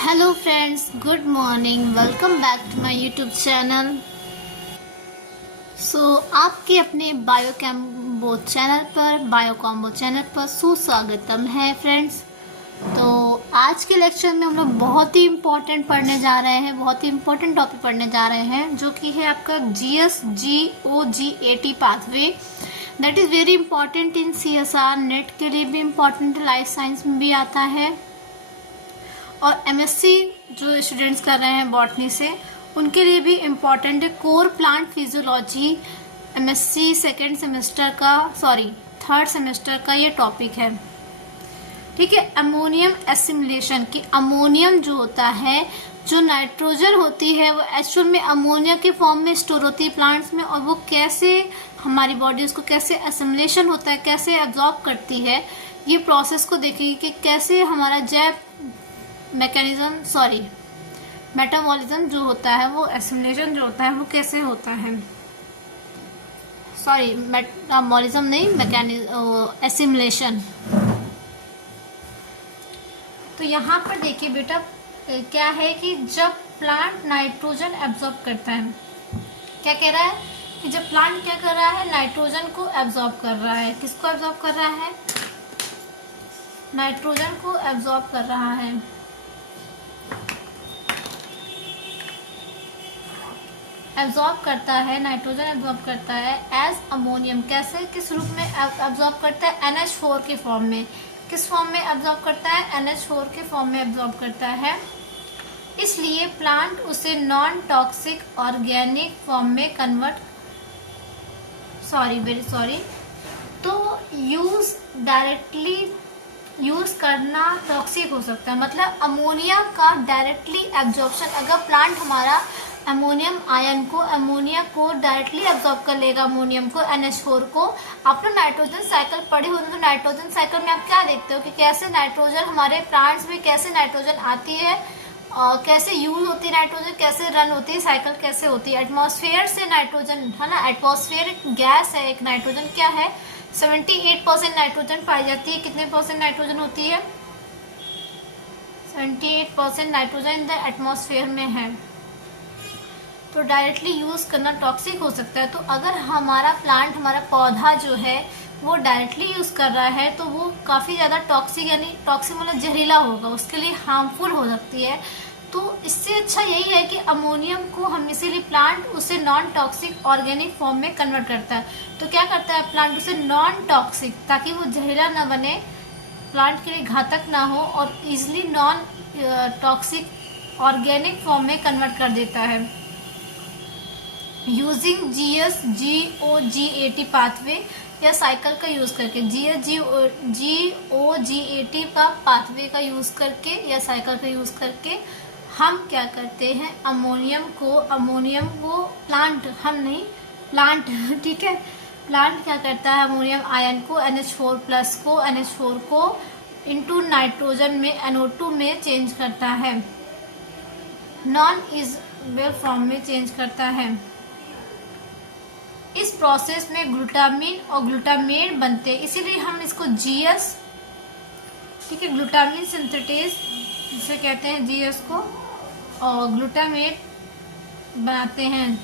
Hello friends, good morning. Welcome back to my YouTube channel. आपके अपने bio combo channel पर सुस्वागतम है फ्रेंड्स। तो आज के लेक्चर में हम लोग बहुत ही इम्पोर्टेंट पढ़ने जा रहे हैं, बहुत ही इम्पोर्टेंट टॉपिक पढ़ने जा रहे हैं, जो कि है आपका GS-GO-GAT pathway. That is very important in CSR। Net के लिए भी इम्पॉर्टेंट, लाइफ साइंस में भी आता है। और MSc जो स्टूडेंट्स कर रहे हैं बॉटनी से, उनके लिए भी इम्पॉर्टेंट है। Core plant physiology MSc third semester का ये टॉपिक है। ठीक है। अमोनियम एसिमिलेशन की अमोनियम जो होता है, जो नाइट्रोजन होती है, वो एक्चुअल में अमोनिया के फॉर्म में स्टोर होती है प्लांट्स में, और वो कैसे हमारी बॉडी उसको कैसे एसिमिलेशन होता है, कैसे एब्जॉर्ब करती है, ये प्रोसेस को देखेगी कि कैसे हमारा जैव मेटाबॉलिज्म जो होता है, वो एसिमिलेशन जो होता है वो कैसे होता है। मेटाबॉलिज्म नहीं, एसिमिलेशन। तो यहाँ पर देखिए बेटा, क्या है कि जब प्लांट नाइट्रोजन एब्जॉर्ब करता है, क्या कह रहा है कि जब प्लांट क्या कर रहा है, नाइट्रोजन को एब्जॉर्ब कर रहा है। किसको एब्जॉर्ब कर रहा है? नाइट्रोजन को एब्जॉर्ब कर रहा है। एब्जॉर्ब करता है, नाइट्रोजन एब्जॉर्ब करता है एज अमोनियम। कैसे, किस रूप में एब्जॉर्ब करता है? NH4 के फॉर्म में। किस फॉर्म में एब्जॉर्ब करता है? NH4 के फॉर्म में एब्जॉर्ब करता है। इसलिए प्लांट उसे नॉन टॉक्सिक ऑर्गेनिक फॉर्म में कन्वर्ट तो डायरेक्टली यूज करना टॉक्सिक हो सकता है। मतलब अमोनिया का डायरेक्टली एब्जॉर्प्शन, अगर प्लांट हमारा अमोनिया को डायरेक्टली एब्जॉर्ब कर लेगा, अमोनियम को, NH4 को। आप लोग नाइट्रोजन साइकिल पढ़े हो, तो नाइट्रोजन साइकिल में आप क्या देखते हो कि कैसे नाइट्रोजन हमारे प्लांट्स में कैसे नाइट्रोजन आती है, कैसे यूज होती है नाइट्रोजन, कैसे रन होती है, साइकिल कैसे होती है। एटमॉस्फेयर से नाइट्रोजन, है ना, एटमॉस्फेयर एक गैस है, एक नाइट्रोजन क्या है, 78% नाइट्रोजन पाई जाती है। कितने परसेंट नाइट्रोजन होती है? 78% नाइट्रोजन इन द एटमॉस्फेयर में है। तो डायरेक्टली यूज करना टॉक्सिक हो सकता है। तो अगर हमारा प्लांट, हमारा पौधा जो है, वो डायरेक्टली यूज कर रहा है, तो वो काफी ज्यादा टॉक्सिक, यानी टॉक्सिक मतलब जहरीला होगा, उसके लिए हार्मफुल हो सकती है। तो इससे अच्छा यही है कि अमोनियम को हम इसीलिए प्लांट उसे नॉन टॉक्सिक ऑर्गेनिक फॉर्म में कन्वर्ट करता है। तो क्या करता है प्लांट उसे नॉन टॉक्सिक, ताकि वो जहरीला ना बने, प्लांट के लिए घातक ना हो, और easily non toxic organic form में कन्वर्ट कर देता है यूजिंग GS-GO-GAT पाथवे या साइकिल का यूज करके। GS-GO-GAT का पाथवे का यूज करके या साइकिल का यूज करके हम क्या करते हैं, अमोनियम को प्लांट ठीक है, प्लांट क्या करता है, अमोनियम आयन को, NH4 को इनटू नाइट्रोजन में, NO2 में चेंज करता है, नॉन इजेबल फॉर्म में चेंज करता है। इस प्रोसेस में ग्लूटामिन और ग्लूटामेट बनते हैं, इसीलिए हम इसको GS, ठीक है, ग्लूटामिन सिंथेटेज जिसे कहते हैं GS को, और ग्लूटामेट बनाते हैं,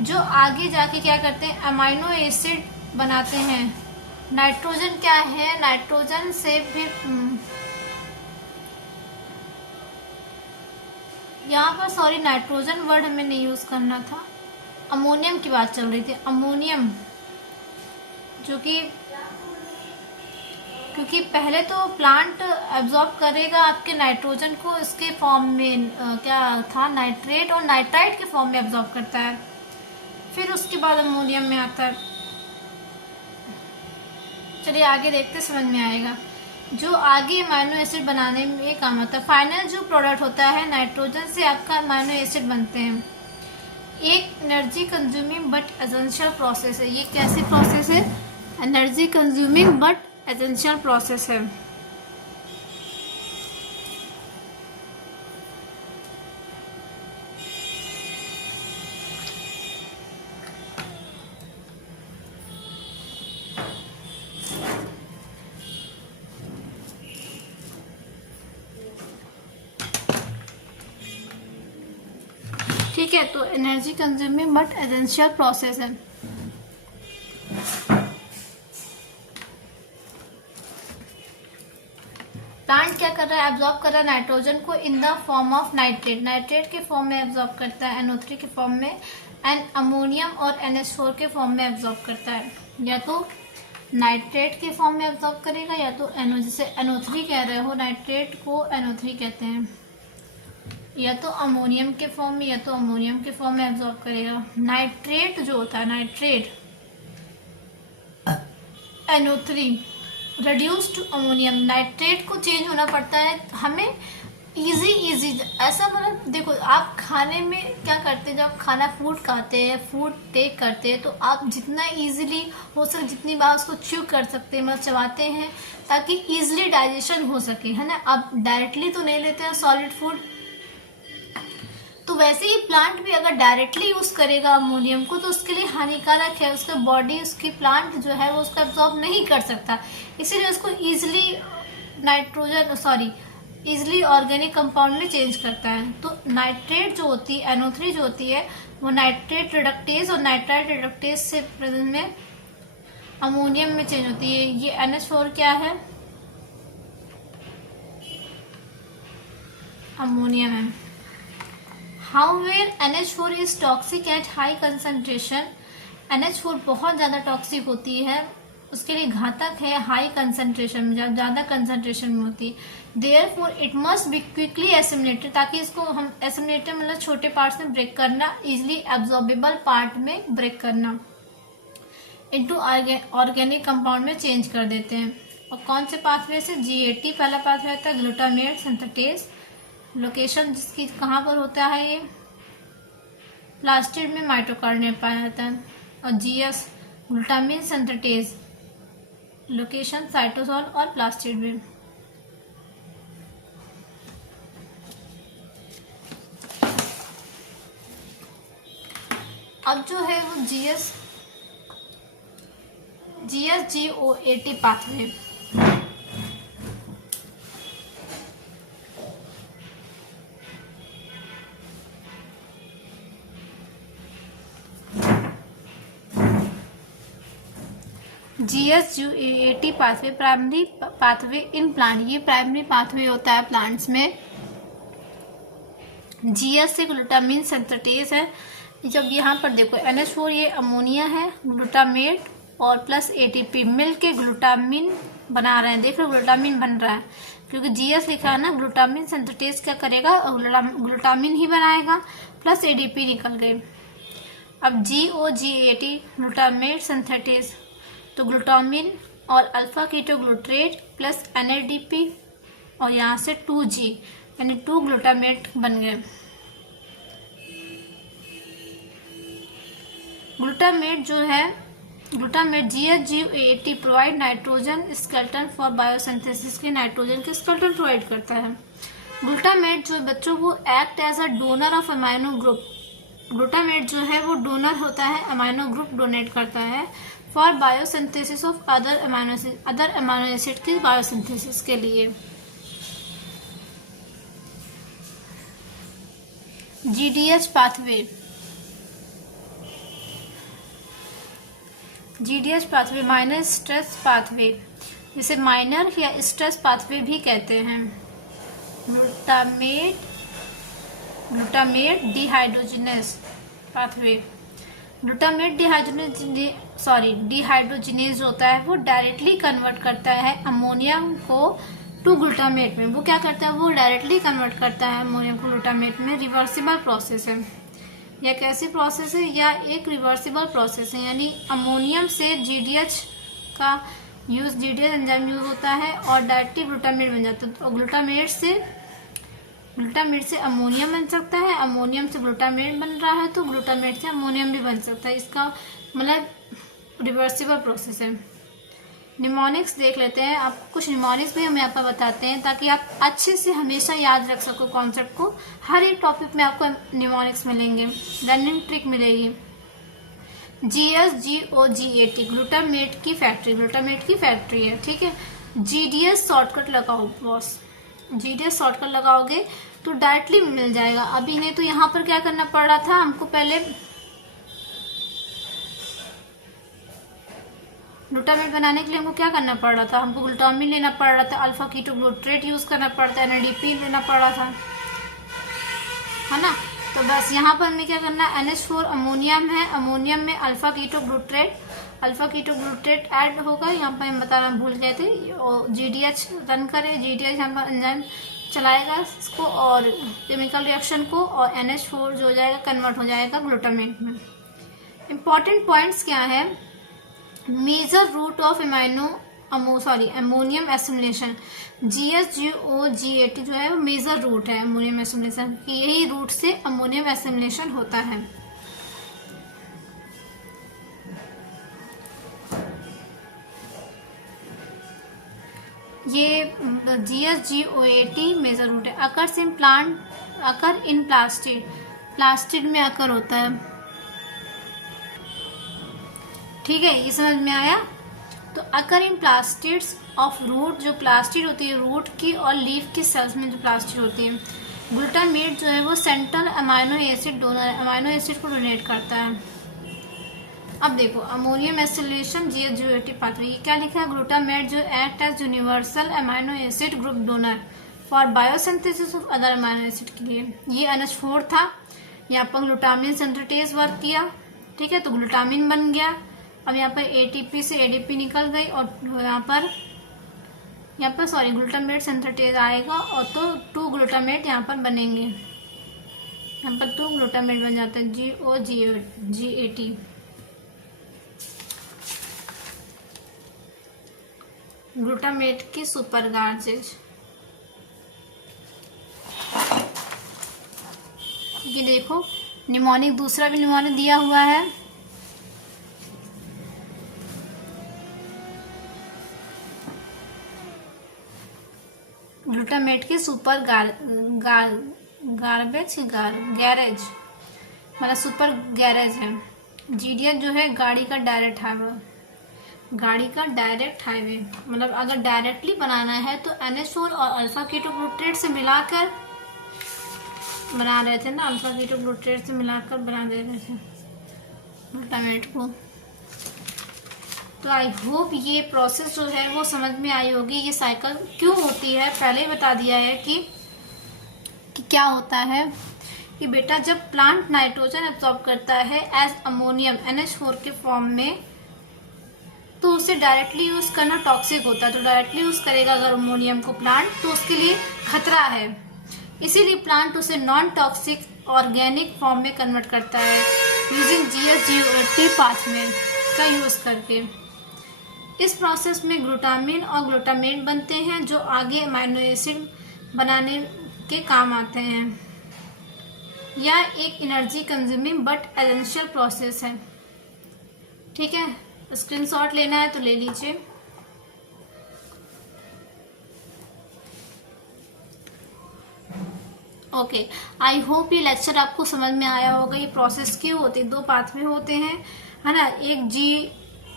जो आगे जाके क्या करते हैं, अमाइनो एसिड बनाते हैं। नाइट्रोजन क्या है, नाइट्रोजन से फिर यहाँ पर नाइट्रोजन वर्ड हमें नहीं यूज करना था, अमोनियम की बात चल रही थी। अमोनियम जो कि, क्योंकि पहले तो प्लांट एब्जॉर्ब करेगा आपके नाइट्रोजन को, इसके फॉर्म में क्या था, नाइट्रेट और नाइट्राइट के फॉर्म में एब्जॉर्ब करता है, फिर उसके बाद अमोनियम में आता है। चलिए आगे देखते, समझ में आएगा। जो आगे अमाइनो एसिड बनाने में काम आता है। फाइनल जो प्रोडक्ट होता है, नाइट्रोजन से आपका अमाइनो एसिड बनते हैं। एक energy consuming but essential process है। ये कैसी प्रोसेस है? Energy consuming but essential process है। ठीक है, तो energy consuming but essential process है। प्लांट क्या कर रहा है, एब्जॉर्ब कर रहा है नाइट्रोजन को in the form of nitrate, nitrate के फॉर्म में एब्जॉर्ब करता है, NO3 के फॉर्म में, एंड अमोनियम और NH4 के फॉर्म में एब्जॉर्ब करता है। या तो नाइट्रेट के फॉर्म में एब्जॉर्ब करेगा या तो जैसे NO3 कह रहे हो, नाइट्रेट को NO3 कहते हैं, या तो अमोनियम के फॉर्म में या तो अमोनियम के फॉर्म में एब्जॉर्ब करेगा। नाइट्रेट जो होता है, nitrate NO3 reduce to ammonium, nitrate को चेंज होना पड़ता है हमें इजी ऐसा। मतलब देखो, आप खाने में क्या करते हैं, जब आप खाना फूड खाते हैं, फूड टेक करते हैं, तो आप जितना इजीली हो सके जितनी बार उसको च्यू कर सकते हैं, मतलब चबाते हैं, ताकि इजीली डाइजेशन हो सके, है ना। आप डायरेक्टली तो नहीं लेते हैं सॉलिड फूड। तो वैसे ही प्लांट भी अगर डायरेक्टली यूज करेगा अमोनियम को तो उसके लिए हानिकारक है, उसका बॉडी, उसकी प्लांट जो है वो उसको एब्जॉर्ब नहीं कर सकता, इसीलिए उसको इजिली ऑर्गेनिक कंपाउंड में चेंज करता है। तो नाइट्रेट जो होती है, NO3 जो होती है, वो नाइट्रेट रिडक्टेज और नाइट्राइट रिडक्टेज से प्रेजेंट में अमोनियम में चेंज होती है। ये NH4 क्या है, अमोनियम है। However, NH4 is toxic at high concentration. NH4 बहुत ज़्यादा टॉक्सिक होती है, उसके लिए घातक है हाई कंसंट्रेशन में, जब ज़्यादा कंसंट्रेशन में होती है। Therefore, it must be quickly assimilated, ताकि इसको हम assimilated मतलब छोटे पार्ट्स में ब्रेक करना, इजिली एब्जॉर्बेबल पार्ट में ब्रेक करना, इनटू ऑर्गेनिक कंपाउंड में चेंज कर देते हैं। और कौन से पाथवे से, GAT पहला पाथवे आता है, ग्लूटामेट सिंथेटेज। लोकेशन जिसकी कहाँ पर होता है, ये प्लास्टिड में माइटोकार्डिया पाया जाता है। और GS glutamine synthetase, location cytosol और प्लास्टिड में। अब जो है वो GS-GOAT pathway, GS-GOAT pathway, primary pathway in plant, ये प्राइमरी पाथवे होता है प्लांट्स में। GS से ग्लूटामिन सिंथेटेज है। जब यहाँ पर देखो NH4 ये अमोनिया है, ग्लूटामेट और प्लस ATP मिल के ग्लूटामिन बना रहे हैं, देख लो ग्लूटामिन बन रहा है, क्योंकि GS लिखा है ना। ग्लूटामिन सिंथेटेज क्या करेगा, ग्लूटामिन ही बनाएगा, प्लस ADP निकल गए। अब GOGAT ग्लूटामेट सिंथेटेज, तो ग्लूटामिन और अल्फा कीटोग्लूट्रेट प्लस NADP और यहाँ से 2G यानी 2 ग्लूटामेट बन गए। ग्लूटामेट जो है, glutamate GS-GOAT provide nitrogen skeleton for biosynthesis के नाइट्रोजन के स्केलेटन प्रोवाइड करता है। ग्लूटामेट जो बच्चों वो act as a donor of amino group, glutamate जो है वो डोनर होता है, अमाइनो ग्रुप डोनेट करता है for biosynthesis of other amino acid की बायोसिंथेसिस के लिए। GDH pathway, GDH pathway minor stress pathway, जिसे माइनर या स्ट्रेस पाथवे भी कहते हैं। Glutamate dehydrogenase pathway, glutamate dehydrogenase होता है, वो डायरेक्टली कन्वर्ट करता है अमोनियम को टू ग्लूटामेट में। वो क्या करता है, वो डायरेक्टली कन्वर्ट करता है अमोनियम को ग्लूटामेट में। रिवर्सिबल प्रोसेस है, या कैसी प्रोसेस है, या एक रिवर्सिबल प्रोसेस है, यानी अमोनियम से GDH का यूज, GDH एंजाइम यूज होता है और डायरेक्टली ग्लूटामेट बन जाता है। तो ग्लूटामेट से अमोनियम बन सकता है, अमोनियम से ग्लूटामेट बन रहा है तो ग्लूटामेट से अमोनियम भी बन सकता है। इसका मतलब रिवर्सिबल प्रोसेस है। निमोनिक्स देख लेते हैं, आपको कुछ निमोनिक्स भी हम यहाँ पर बताते हैं ताकि आप अच्छे से हमेशा याद रख सको कॉन्सेप्ट को। हर एक टॉपिक में आपको निमोनिक्स मिलेंगे, लर्निंग ट्रिक मिलेगी। GS-GOGAT ग्लूटामेट की फैक्ट्री है, ठीक है। GDS शॉर्टकट लगाओ बॉस, GDS शॉर्टकट लगाओगे तो डायरेक्टली मिल जाएगा। अभी नहीं तो यहाँ पर क्या करना पड़ रहा था हमको, पहले ग्लूटामेट बनाने के लिए हमको क्या करना पड़ रहा था, हमको ग्लूटामिन लेना पड़ रहा था, अल्फा कीटोग्लूट्रेट यूज़ करना पड़ता है, NADP लेना पड़ रहा था, है ना। तो बस यहाँ पर हमें क्या करना है, NH4 अमोनियम है, अमोनियम में अल्फा कीटोग्लूट्रेट ऐड होगा। यहाँ पर हम बताना भूल गए थे। और GDH रन करें, GDH यहाँ पर एंजाइम चलाएगा इसको और केमिकल रिएक्शन को, और NH4 जो हो जाएगा कन्वर्ट हो जाएगा ग्लूटामेट में। इम्पॉर्टेंट पॉइंट्स क्या है, major route of ammonium assimilation, GSGO-GAT जो है वो मेजर रूट है अमोनियम एसिमिलेशन की, यही रूट से अमोनियम एसिमिलेशन होता है। ये GSGOAT मेजर रूट है। अकर इन प्लास्टिड में अकर होता है, ठीक है, ये समझ में आया। तो अकर इन प्लास्टिड्स ऑफ रूट, जो प्लास्टिड होती है रूट की और लीफ की सेल्स में जो प्लास्टिड होती है। ग्लूटामेट जो है वो सेंट्रल अमाइनो एसिड डोनर है, अमाइनो एसिड को डोनेट करता है। अब देखो अमोनियम एसिलेशन GSGOAT पाथवे, ये क्या लिखा है, ग्लूटामेट जो act as universal amino acid group donor for biosynthesis of other amino acid के लिए। ये NH4 था, यहाँ पर ग्लूटामिन सिंथेटेज वर्क किया, ठीक है, तो ग्लूटामिन बन गया। अब यहाँ पर ATP से ADP निकल गई और यहाँ पर ग्लूटामेट सिंथेटेज आएगा और तो 2 ग्लूटामेट यहाँ पर बनेंगे, यहाँ पर 2 ग्लूटामेट बन जाते हैं GOGAT। ग्लूटामेट की सुपर गार्जेज, ये देखो निमोनिक, दूसरा भी निमोनिक दिया हुआ है। ग्लूटामेट की सुपर गैरेज मतलब सुपर गैरेज है। GDS जो है गाड़ी का डायरेक्ट हाईवे, मतलब अगर डायरेक्टली बनाना है तो NH4 और अल्फा कीटोग्लूट्रेट से मिलाकर बना रहे थे ना, अल्फा कीटोग्लूट्रेट से मिलाकर बना दे रहे थे ग्लूटामेट को। तो आई होप ये प्रोसेस जो है वो समझ में आई होगी, ये साइकिल क्यों होती है पहले ही बता दिया है कि क्या होता है कि बेटा जब प्लांट नाइट्रोजन एब्जॉर्ब करता है एज अमोनियम NH4 के फॉर्म में, तो उसे डायरेक्टली यूज करना टॉक्सिक होता है। तो डायरेक्टली यूज करेगा अगर अमोनियम को प्लांट, तो उसके लिए खतरा है, इसीलिए प्लांट उसे नॉन टॉक्सिक ऑर्गेनिक फॉर्म में कन्वर्ट करता है यूजिंग GSGOAT पाथवे का यूज करके। इस प्रोसेस में ग्लूटामिन और ग्लूटामेट बनते हैं जो आगे अमाइनो एसिड बनाने के काम आते हैं। यह एक energy consuming but essential process है, ठीक है। स्क्रीनशॉट लेना है तो ले लीजिए। ओके, आई होप ये लेक्चर आपको समझ में आया होगा। ये प्रोसेस क्यों होती है, 2 पाथवे होते हैं, है ना, एक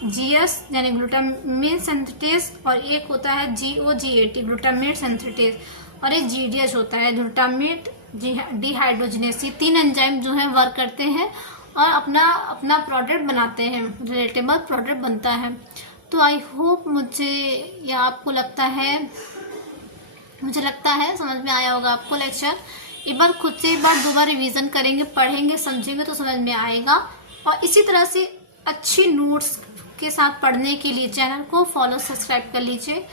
GS यानी ग्लूटामिन सिंथेटेज और एक होता है GOGAT ग्लूटामेट सिंथेटेज, और एक GDS होता है ग्लूटामेट डिहाइड्रोजनेस। ये 3 एंजाइम जो है वर्क करते हैं और अपना प्रोडक्ट बनाते हैं, रिलेटेबल प्रोडक्ट बनता है। तो आई होप मुझे लगता है समझ में आया होगा आपको लेक्चर। एक बार खुद से एक बार 2 बार रिवीजन करेंगे, पढ़ेंगे, समझेंगे तो समझ में आएगा। और इसी तरह से अच्छी नोट्स के साथ पढ़ने के लिए चैनल को फॉलो सब्सक्राइब कर लीजिए,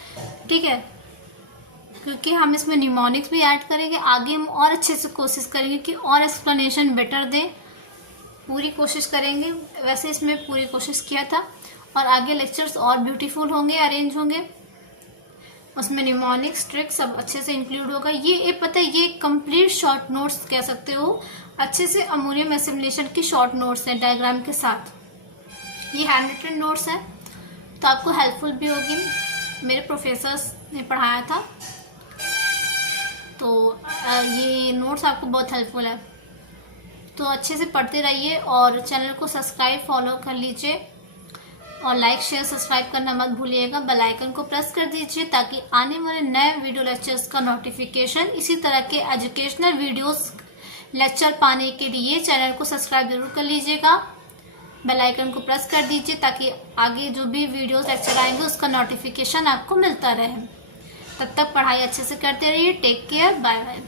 ठीक है, क्योंकि हम इसमें निमोनिक्स भी ऐड करेंगे। आगे हम और अच्छे से कोशिश करेंगे कि और एक्सप्लेनेशन बेटर दें, पूरी कोशिश करेंगे। वैसे इसमें पूरी कोशिश किया था, और आगे लेक्चर्स और ब्यूटीफुल होंगे, अरेंज होंगे, उसमें निमोनिक्स ट्रिक सब अच्छे से इंक्लूड होगा। ये पता है, ये कंप्लीट शॉर्ट नोट्स कह सकते हो, अच्छे से अमोनियम एसिमिलेशन की शॉर्ट नोट्स हैं डायग्राम के साथ। ये हैंड रिटन नोट्स है, तो आपको हेल्पफुल भी होगी, मेरे प्रोफेसर्स ने पढ़ाया था, तो ये नोट्स आपको बहुत हेल्पफुल है। तो अच्छे से पढ़ते रहिए और चैनल को सब्सक्राइब फॉलो कर लीजिए। और लाइक शेयर सब्सक्राइब करना मत भूलिएगा। बेल आइकन को प्रेस कर दीजिए ताकि आने वाले नए वीडियो लेक्चर्स का नोटिफिकेशन, इसी तरह के एजुकेशनल वीडियोस लेक्चर पाने के लिए चैनल को सब्सक्राइब जरूर कर लीजिएगा। बेल आइकन को प्रेस कर दीजिए ताकि आगे जो भी वीडियोस लेक्चर आएंगे उसका नोटिफिकेशन आपको मिलता रहे। तब तक पढ़ाई अच्छे से करते रहिए। Take care, bye bye.